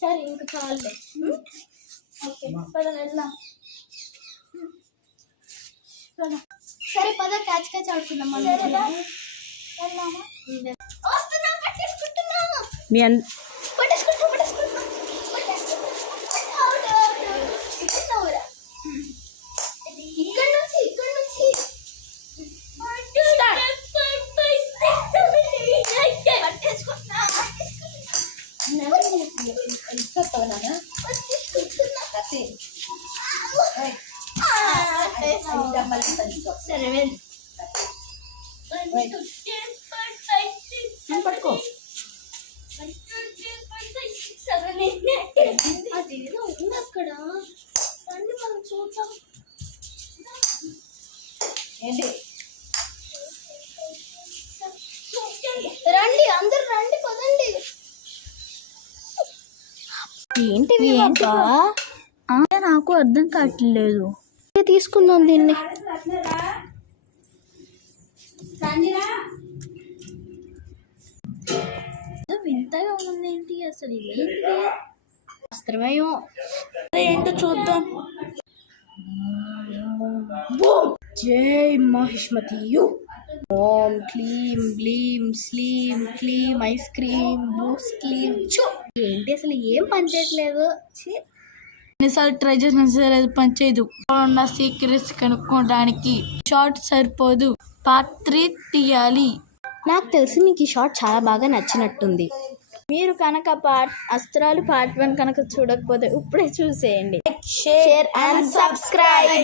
సరే ఇంకా చాలు. ఓకే పద వెళ్దాం. సరే పద క్యాచ్ క్యాచ్ ఆడుకుందాం. మీ ఇక్కడ నుంచి సరే పట్టుకో. అదేదో ఉంది అక్కడ, రండి మనం చూద్దాం. ఏంటి రండి అందరు రండి, పదండి. ఏంటివి నాకు అర్థం కావట్లేదు. తీసుకుందాం దీన్ని. వింతగా ఉంది ఏంటి అసలు? ఇది అస్త్రమయం ఏంటో చూద్దాం. జై మహిష్మతి. ఓం క్లీం బ్లీం స్లీం క్లీం ఐస్ క్రీమ్ బూస్ క్లీం చూ. ఏంటి అసలు ఏం పని చేయట్లేదు. ఎన్నిసార్లు ట్రై చేసినా సరే అది పనిచేయదు. ఉన్న సీక్రెట్స్ కనుక్కోవడానికి షార్ట్ సరిపోదు, పార్ట్ 3 తీయాలి. నాకు తెలిసి మీకు ఈ షార్ట్ చాలా బాగా నచ్చినట్టుంది. మీరు కనుక అస్త్రాలు పార్ట్ 1 కనుక చూడకపోతే ఇప్పుడే చూసేయండి. Share and subscribe.